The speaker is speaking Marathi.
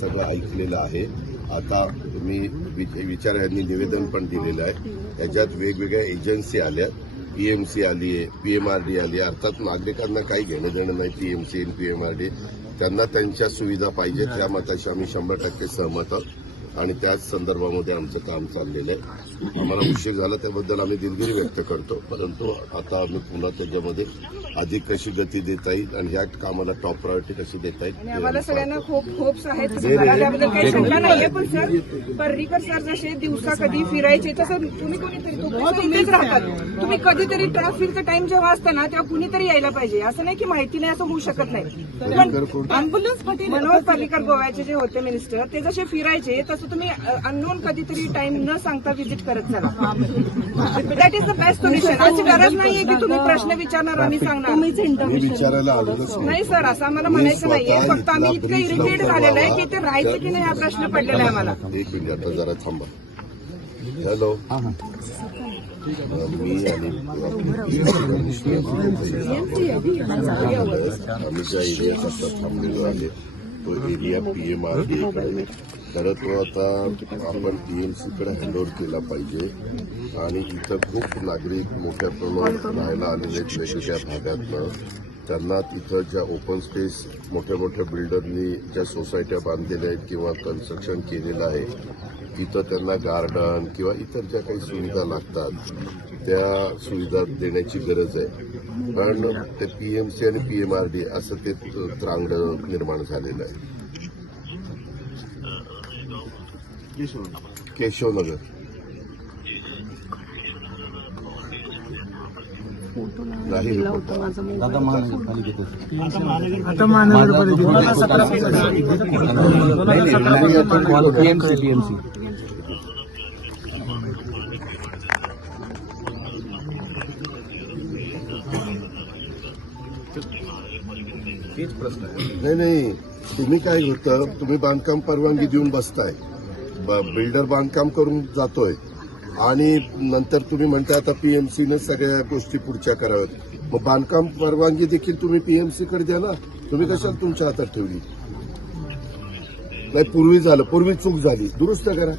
सगळं ऐकलेलं आहे. आता तुम्ही विचार यांनी निवेदन पण दिलेलं आहे. याच्यात वेगवेगळ्या एजन्सी आल्या, पीएमसी आली आहे, पीएमआरडी आली आहे. अर्थात नागरिकांना काही घेणं देणं नाही पीएमसी आणि पीएमआरडी. त्यांना त्यांच्या सुविधा पाहिजेत त्या मताशी आम्ही 100% सहमत आहोत आणि त्याच संदर्भामध्ये आमचं काम चाललेलं आहे. आम्हाला उशीर झाला त्याबद्दल आम्ही दिलगिरी व्यक्त करतो, परंतु आता आम्ही पुन्हा त्याच्यामध्ये अधिक कशी गती देता येईल आणि ह्या कामाला टॉप प्रायोरिटी कशी देता येईल. आम्हाला सगळ्यांना खूप होप्स आहेत, त्याबद्दल काही शंका नाहीये. पण सर, पर्रीकर सर जसे दिवसा कधी फिरायचे तसं तुम्ही कोणीतरी इथेच राहतात. तुम्ही कधीतरी ट्रॅफिकचा टाइम जेव्हा असतं ना तेव्हा कुणीतरी यायला पाहिजे. असं नाही की माहिती नाही असं होऊ शकत नाही. अँब्युलन्स मनोहर पर्रीकर गोव्याचे जे होते मिनिस्टर, ते जसे फिरायचे तसं तुम्ही अननोन कधीतरी टाइम न सांगता व्हिजिट करत चला. That is the best solution. अशी गरज नाहीये की तुम्ही प्रश्न विचारणार आम्ही सांगणार. विचारायला आलोच नाही सर, असं आम्हाला म्हणायचं नाहीये. फक्त आम्ही इतकं इरिटेट झालेलं आहे की ते राहायचं की नाही हा प्रश्न पडलेला आहे आम्हाला. एक मिनिट आता जरा थांबा. हॅलो, मी आणि आम्ही ज्या एरियात आता थांबलेलो आहे तो एरिया पीएमआरडी खरं तो आता आपण पीएमसीकडे हँडओव्हर केला पाहिजे. आणि इथं खूप नागरिक मोठ्या प्रमाणात राहायला आलेले आहेत वेगवेगळ्या भागातनं. त्यांना तिथं ज्या ओपन स्पेस मोठ्या मोठ्या बिल्डरनी ज्या सोसायट्या बांधलेल्या आहेत किंवा कन्स्ट्रक्शन केलेलं आहे तिथं त्यांना गार्डन किंवा इतर ज्या काही सुविधा लागतात त्या सुविधा देण्याची गरज आहे. कारण ते पीएमसी आणि पीएमआरडी असं ते त्रांगडं निर्माण झालेलं आहे. केशवनगर नाही आता महानगरपालिकेत पीएमसी नाही तुम्ही काय होतं, तुम्ही बांधकाम परवानगी देऊन बसताय, बिल्डर बांधकाम करून जातोय आणि नंतर तुम्ही म्हणता आता पीएमसीने सगळ्या गोष्टी पुढच्या कराव्यात. मग बांधकाम परवानगी देखील तुम्ही पीएमसीकडे द्या ना. तुम्ही कशाला तुमच्या हातात ठेवली? नाही, पूर्वी चूक झाली, दुरुस्त करा.